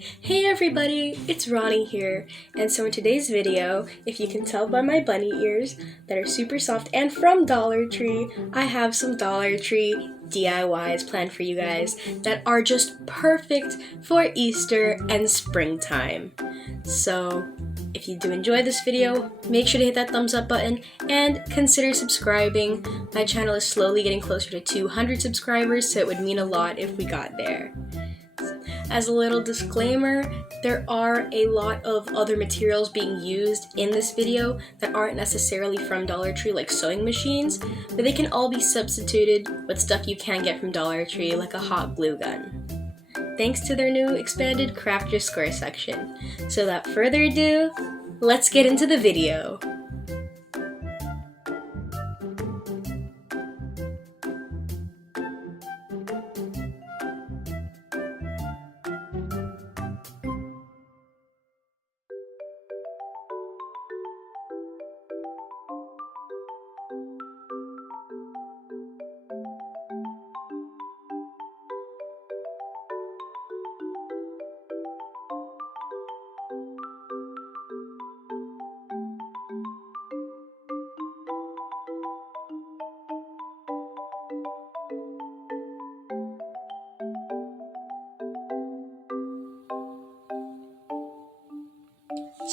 Hey everybody, it's Ronnie here, and so in today's video, if you can tell by my bunny ears that are super soft and from Dollar Tree, I have some Dollar Tree DIYs planned for you guys that are just perfect for Easter and springtime. So if you do enjoy this video, make sure to hit that thumbs up button and consider subscribing. My channel is slowly getting closer to 200 subscribers, so it would mean a lot if we got there. As a little disclaimer, there are a lot of other materials being used in this video that aren't necessarily from Dollar Tree, like sewing machines, but they can all be substituted with stuff you can get from Dollar Tree, like a hot glue gun. Thanks to their new expanded Craft Your Square section. So without further ado, let's get into the video.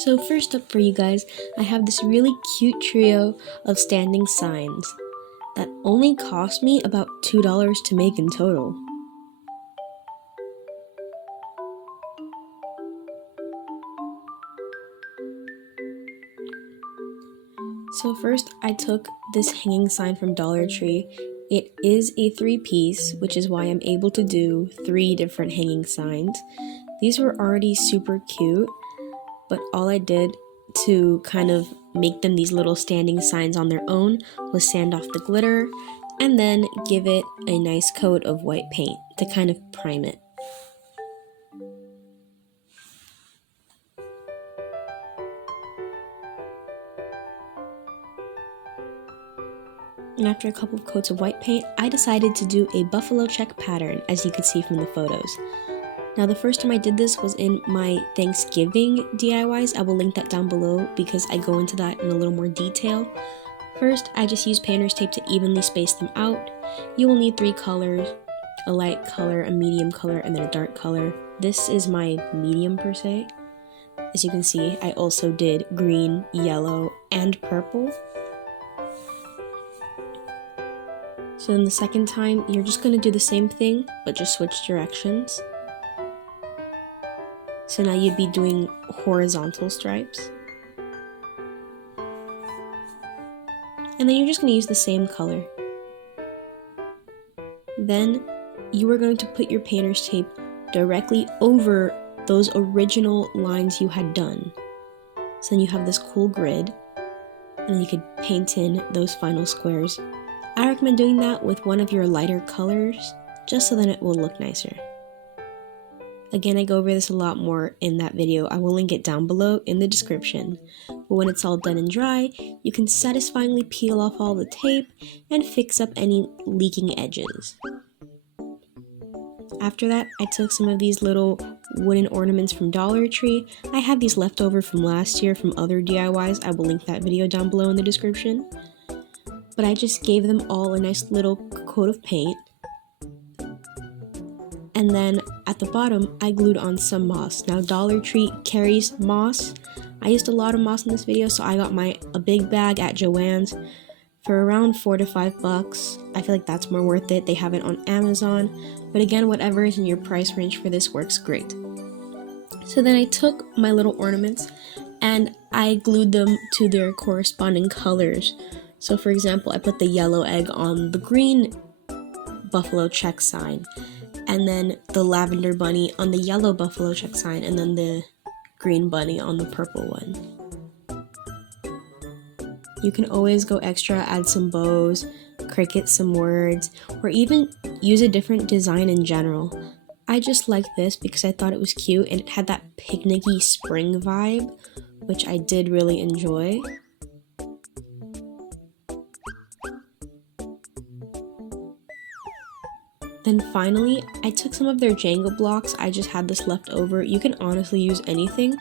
So first up for you guys, I have this really cute trio of standing signs that only cost me about $2 to make in total. So first I took this hanging sign from Dollar Tree. It is a 3-piece, which is why I'm able to do 3 different hanging signs. These were already super cute, but all I did to kind of make them these little standing signs on their own was sand off the glitter and then give it a nice coat of white paint to kind of prime it. And after a couple of coats of white paint, I decided to do a buffalo check pattern, as you could see from the photos. Now the first time I did this was in my Thanksgiving DIYs. I will link that down below because I go into that in a little more detail. First, I just use painter's tape to evenly space them out. You will need 3 colors, a light color, a medium color, and then a dark color. This is my medium per se. As you can see, I also did green, yellow, and purple. So then the second time, you're just going to do the same thing, but just switch directions. So now you'd be doing horizontal stripes. And then you're just going to use the same color. Then you are going to put your painter's tape directly over those original lines you had done. So then you have this cool grid, and then you could paint in those final squares. I recommend doing that with one of your lighter colors, just so that it will look nicer. Again, I go over this a lot more in that video. I will link it down below in the description. But when it's all done and dry, you can satisfyingly peel off all the tape and fix up any leaking edges. After that, I took some of these little wooden ornaments from Dollar Tree. I have these left over from last year from other DIYs. I will link that video down below in the description. But I just gave them all a nice little coat of paint. And then at the bottom, I glued on some moss. Now Dollar Tree carries moss. I used a lot of moss in this video, so I got a big bag at Joann's for around $4 to $5. I feel like that's more worth it. They have it on Amazon. But again, whatever is in your price range for this works great. So then I took my little ornaments and I glued them to their corresponding colors. So for example, I put the yellow egg on the green buffalo check sign, and then the lavender bunny on the yellow buffalo check sign, and then the green bunny on the purple one. You can always go extra, add some bows, cricket some words, or even use a different design in general. I just liked this because I thought it was cute and it had that picnicky spring vibe, which I did really enjoy. Then finally, I took some of their Jenga blocks. I just had this left over. You can honestly use anything.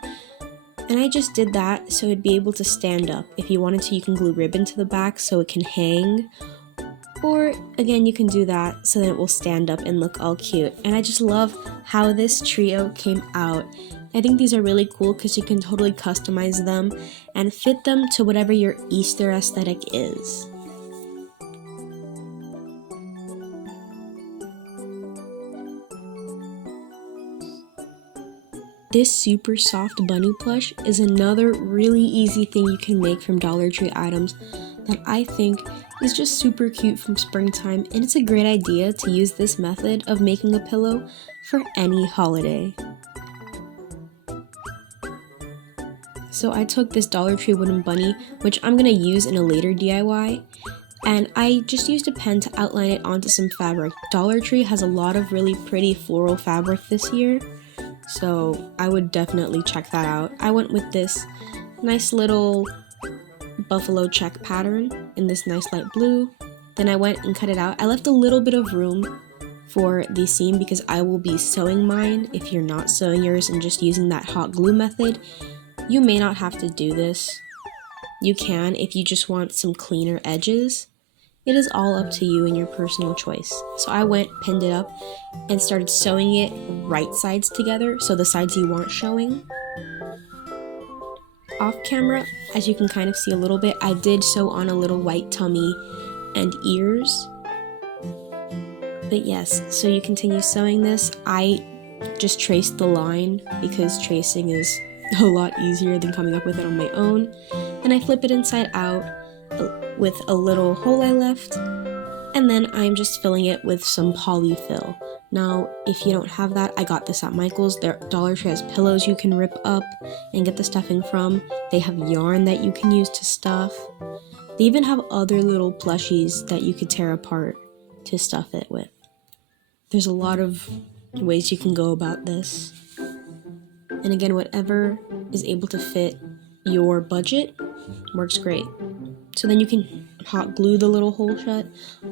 And I just did that so it'd be able to stand up. If you wanted to, you can glue ribbon to the back so it can hang. Or again, you can do that so that it will stand up and look all cute. And I just love how this trio came out. I think these are really cool because you can totally customize them and fit them to whatever your Easter aesthetic is. This super soft bunny plush is another really easy thing you can make from Dollar Tree items that I think is just super cute from springtime, and it's a great idea to use this method of making a pillow for any holiday. So I took this Dollar Tree wooden bunny, which I'm going to use in a later DIY, and I just used a pen to outline it onto some fabric. Dollar Tree has a lot of really pretty floral fabric this year, so I would definitely check that out. I went with this nice little buffalo check pattern in this nice light blue. Then I went and cut it out. I left a little bit of room for the seam because I will be sewing mine. If you're not sewing yours and just using that hot glue method, you may not have to do this. You can if you just want some cleaner edges. It is all up to you and your personal choice. So I went, pinned it up, and started sewing it right sides together, so the sides you want showing. Off camera, as you can kind of see a little bit, I did sew on a little white tummy and ears. But yes, so you continue sewing this. I just traced the line because tracing is a lot easier than coming up with it on my own. And I flip it inside out with a little hole I left, and then I'm just filling it with some polyfill. Now, if you don't have that, I got this at Michael's. Their Dollar Tree has pillows you can rip up and get the stuffing from. They have yarn that you can use to stuff. They even have other little plushies that you could tear apart to stuff it with. There's a lot of ways you can go about this. And again, whatever is able to fit your budget works great. So then you can hot glue the little hole shut.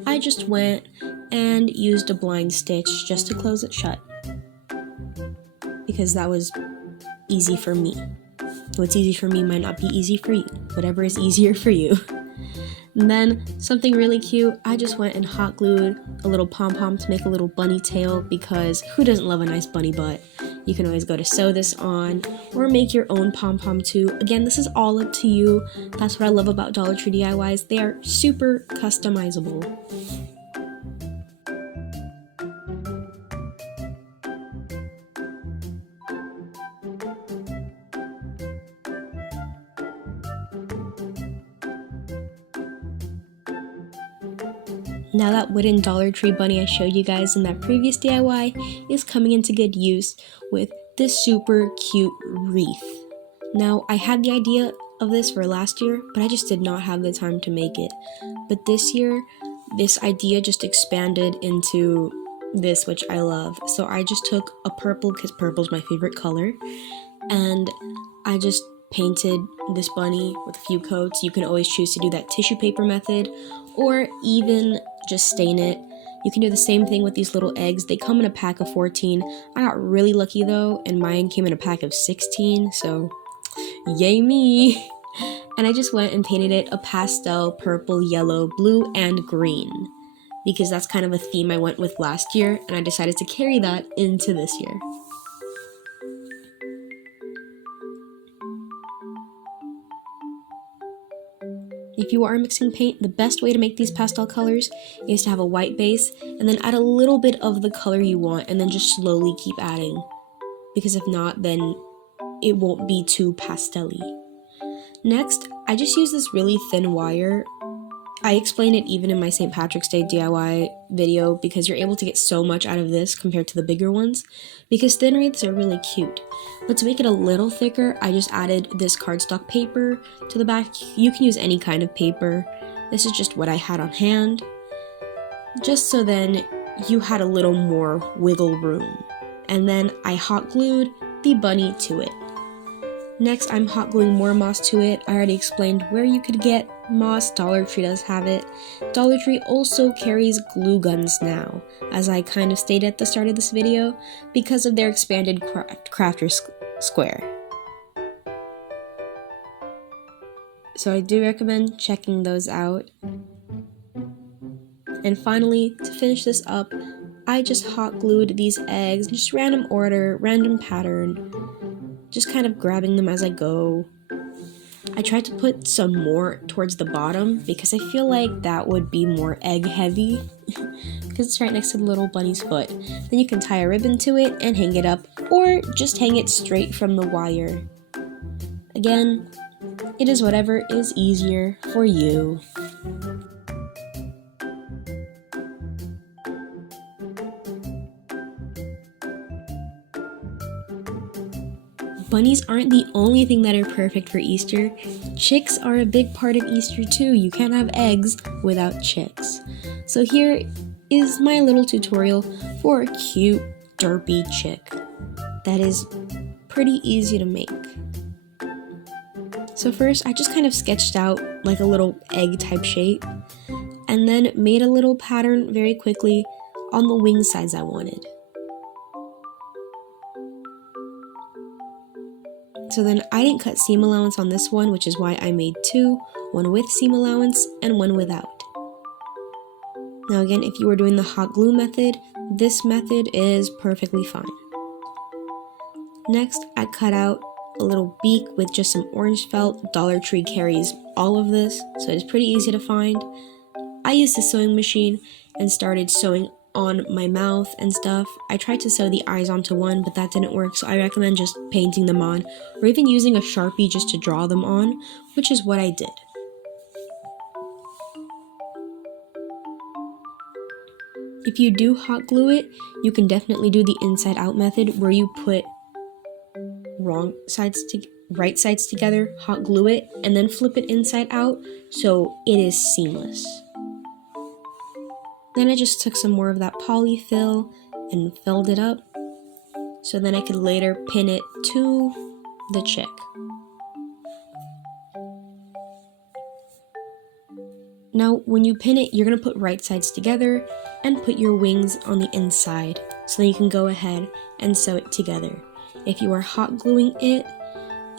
I just went and used a blind stitch just to close it shut, because that was easy for me. What's easy for me might not be easy for you. Whatever is easier for you. And then something really cute, I just went and hot glued a little pom-pom to make a little bunny tail, because who doesn't love a nice bunny butt? You can always go to sew this on or make your own pom-pom too. Again, this is all up to you. That's what I love about Dollar Tree DIYs. They are super customizable. Now that wooden Dollar Tree bunny I showed you guys in that previous DIY is coming into good use with this super cute wreath. Now, I had the idea of this for last year, but I just did not have the time to make it. But this year, this idea just expanded into this, which I love. So I just took a purple, because purple is my favorite color, and I just painted this bunny with a few coats. You can always choose to do that tissue paper method, or even just stain it. You can do the same thing with these little eggs. They come in a pack of 14. I got really lucky though, and mine came in a pack of 16, so yay me. And I just went and painted it a pastel, purple, yellow, blue, and green, because that's kind of a theme I went with last year, and I decided to carry that into this year. If you are mixing paint, the best way to make these pastel colors is to have a white base and then add a little bit of the color you want, and then just slowly keep adding, because if not, then it won't be too pastel-y. Next, I just use this really thin wire. I explain it even in my St. Patrick's Day DIY video, because you're able to get so much out of this compared to the bigger ones, because thin wreaths are really cute. But to make it a little thicker, I just added this cardstock paper to the back. You can use any kind of paper. This is just what I had on hand, just so then you had a little more wiggle room. And then I hot glued the bunny to it. Next, I'm hot gluing more moss to it. I already explained where you could get moss, Dollar Tree does have it. Dollar Tree also carries glue guns now, as I kind of stated at the start of this video, because of their expanded crafter square. So I do recommend checking those out. And finally, to finish this up, I just hot glued these eggs, just random order, random pattern, just kind of grabbing them as I go. I tried to put some more towards the bottom because I feel like that would be more egg heavy because it's right next to the little bunny's foot. Then you can tie a ribbon to it and hang it up, or just hang it straight from the wire. Again, it is whatever is easier for you. Bunnies aren't the only thing that are perfect for Easter. Chicks are a big part of Easter too. You can't have eggs without chicks. So here is my little tutorial for a cute, derpy chick that is pretty easy to make. So first, I just kind of sketched out like a little egg type shape, and then made a little pattern very quickly on the wing sides I wanted. So then I didn't cut seam allowance on this one, which is why I made two, one with seam allowance and one without. Now again, if you were doing the hot glue method, this method is perfectly fine. Next, I cut out a little beak with just some orange felt. Dollar Tree carries all of this, so it's pretty easy to find. I used a sewing machine and started sewing on my mouth and stuff. I tried to sew the eyes onto one, but that didn't work, so I recommend just painting them on, or even using a Sharpie just to draw them on, which is what I did. If you do hot glue it, you can definitely do the inside out method where you put right sides together, hot glue it, and then flip it inside out so it is seamless. Then I just took some more of that polyfill and filled it up, so then I could later pin it to the chick. Now, when you pin it, you're going to put right sides together and put your wings on the inside, so then you can go ahead and sew it together. If you are hot gluing it,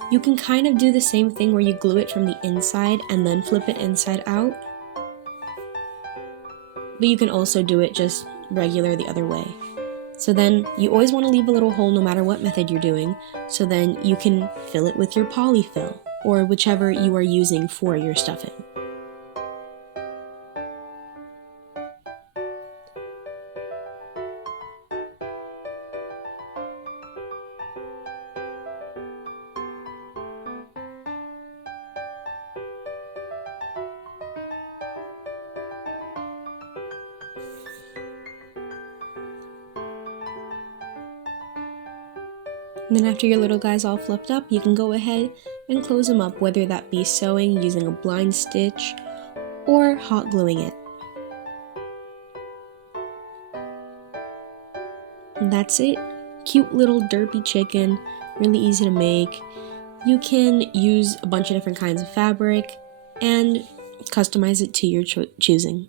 you can kind of do the same thing where you glue it from the inside and then flip it inside out. But you can also do it just regular the other way. So then you always want to leave a little hole no matter what method you're doing, so then you can fill it with your polyfill or whichever you are using for your stuffing. And then after your little guy's all flipped up, you can go ahead and close them up, whether that be sewing using a blind stitch or hot gluing it. And that's it. Cute little derpy chicken, really easy to make. You can use a bunch of different kinds of fabric and customize it to your choosing.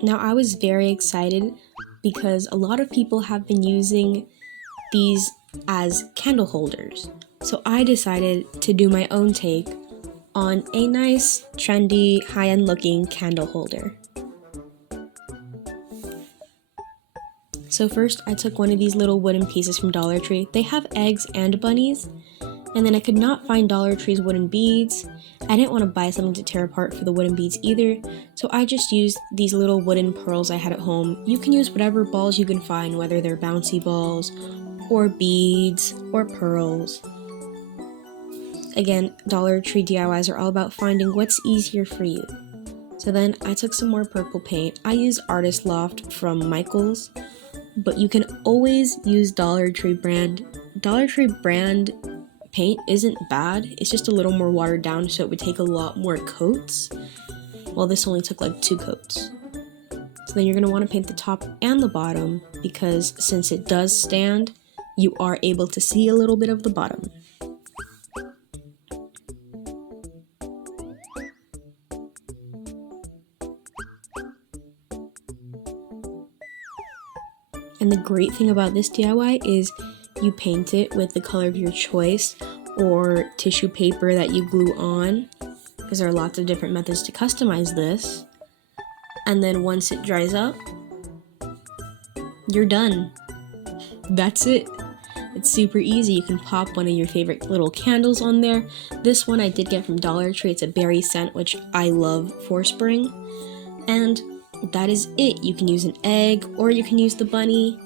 Now, I was very excited because a lot of people have been using these as candle holders. So I decided to do my own take on a nice, trendy, high-end looking candle holder. So first, I took one of these little wooden pieces from Dollar Tree. They have eggs and bunnies. And then I could not find Dollar Tree's wooden beads. I didn't want to buy something to tear apart for the wooden beads either, so I just used these little wooden pearls I had at home. You can use whatever balls you can find, whether they're bouncy balls, or beads, or pearls. Again, Dollar Tree DIYs are all about finding what's easier for you. So then I took some more purple paint. I used Artist Loft from Michaels, but you can always use Dollar Tree brand. Dollar Tree brand paint isn't bad, it's just a little more watered down, so it would take a lot more coats. Well, this only took like 2 coats. So then you're going to want to paint the top and the bottom, because since it does stand, you are able to see a little bit of the bottom. And the great thing about this DIY is you paint it with the color of your choice or tissue paper that you glue on, because there are lots of different methods to customize this. And then once it dries up, you're done. That's it. It's super easy. You can pop one of your favorite little candles on there. This one I did get from Dollar Tree. It's a berry scent, which I love for spring. And that is it. You can use an egg or you can use the bunny.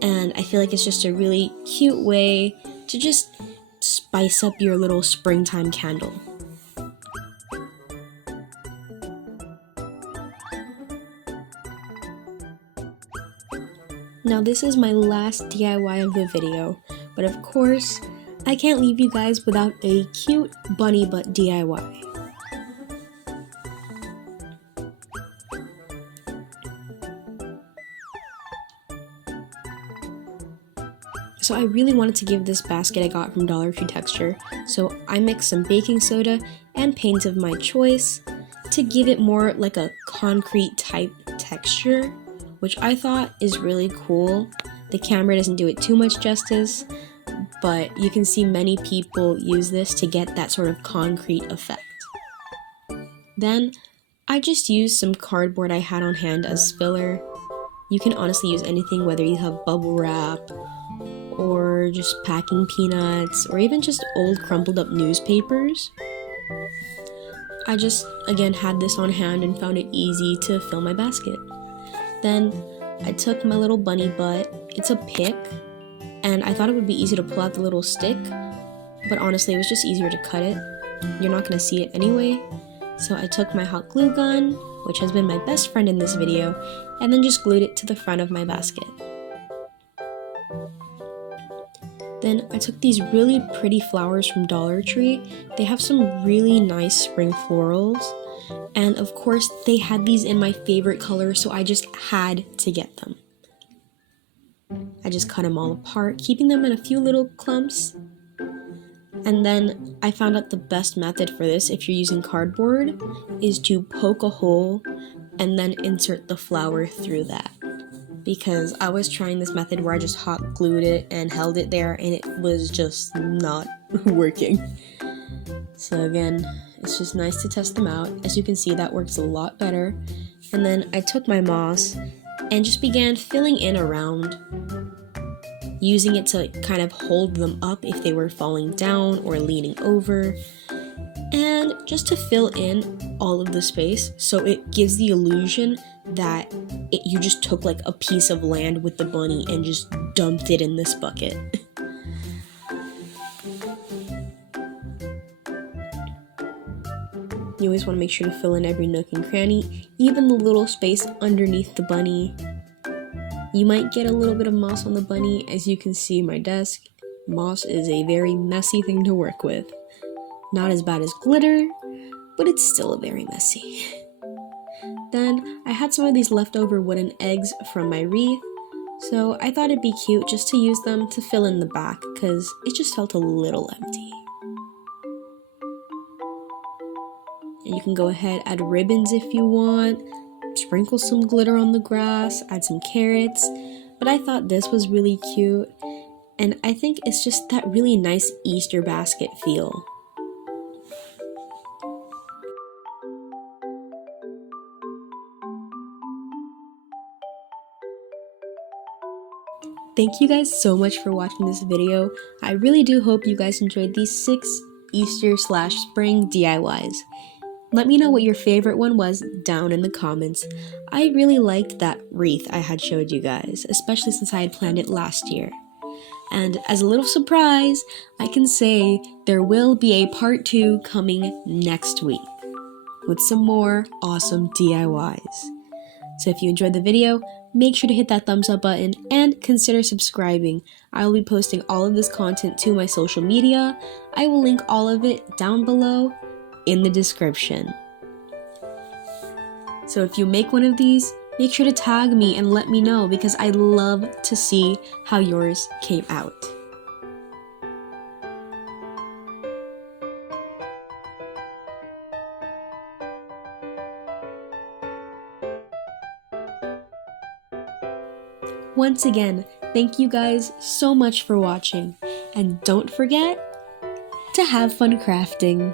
And I feel like it's just a really cute way to just spice up your little springtime candle. Now this is my last DIY of the video, but of course, I can't leave you guys without a cute bunny butt DIY. So I really wanted to give this basket I got from Dollar Tree texture, so I mixed some baking soda and paint of my choice to give it more like a concrete type texture, which I thought is really cool. The camera doesn't do it too much justice, but you can see many people use this to get that sort of concrete effect. Then I just used some cardboard I had on hand as filler. You can honestly use anything, whether you have bubble wrap or just packing peanuts or even just old crumpled up newspapers. I just again had this on hand and found it easy to fill my basket. Then I took my little bunny butt, it's a pick, and I thought it would be easy to pull out the little stick, but honestly it was just easier to cut it. You're not going to see it anyway. So I took my hot glue gun, which has been my best friend in this video, and then just glued it to the front of my basket. Then I took these really pretty flowers from Dollar Tree. They have some really nice spring florals. And of course, they had these in my favorite color, so I just had to get them. I just cut them all apart, keeping them in a few little clumps. And then I found out the best method for this, if you're using cardboard, is to poke a hole and then insert the flower through that. Because I was trying this method where I just hot glued it and held it there and it was just not working. So again, it's just nice to test them out. As you can see, that works a lot better. And then I took my moss and just began filling in around, using it to kind of hold them up if they were falling down or leaning over, and just to fill in all of the space so it gives the illusion that you just took like a piece of land with the bunny and just dumped it in this bucket. You always want to make sure to fill in every nook and cranny, even the little space underneath the bunny. You might get a little bit of moss on the bunny. As you can see my desk, moss is a very messy thing to work with. Not as bad as glitter, but it's still very messy. Then I had some of these leftover wooden eggs from my wreath, so I thought it'd be cute just to use them to fill in the back because it just felt a little empty. And you can go ahead, add ribbons if you want, sprinkle some glitter on the grass, add some carrots, but I thought this was really cute, and I think it's just that really nice Easter basket feel. Thank you guys so much for watching this video. I really do hope you guys enjoyed these 6 Easter/spring DIYs. Let me know what your favorite one was down in the comments. I really liked that wreath I had showed you guys, especially since I had planned it last year. And as a little surprise, I can say there will be a part 2 coming next week with some more awesome DIYs. So if you enjoyed the video, make sure to hit that thumbs up button and consider subscribing. I will be posting all of this content to my social media. I will link all of it down below in the description. So if you make one of these, make sure to tag me and let me know because I love to see how yours came out. Once again, thank you guys so much for watching, and don't forget to have fun crafting.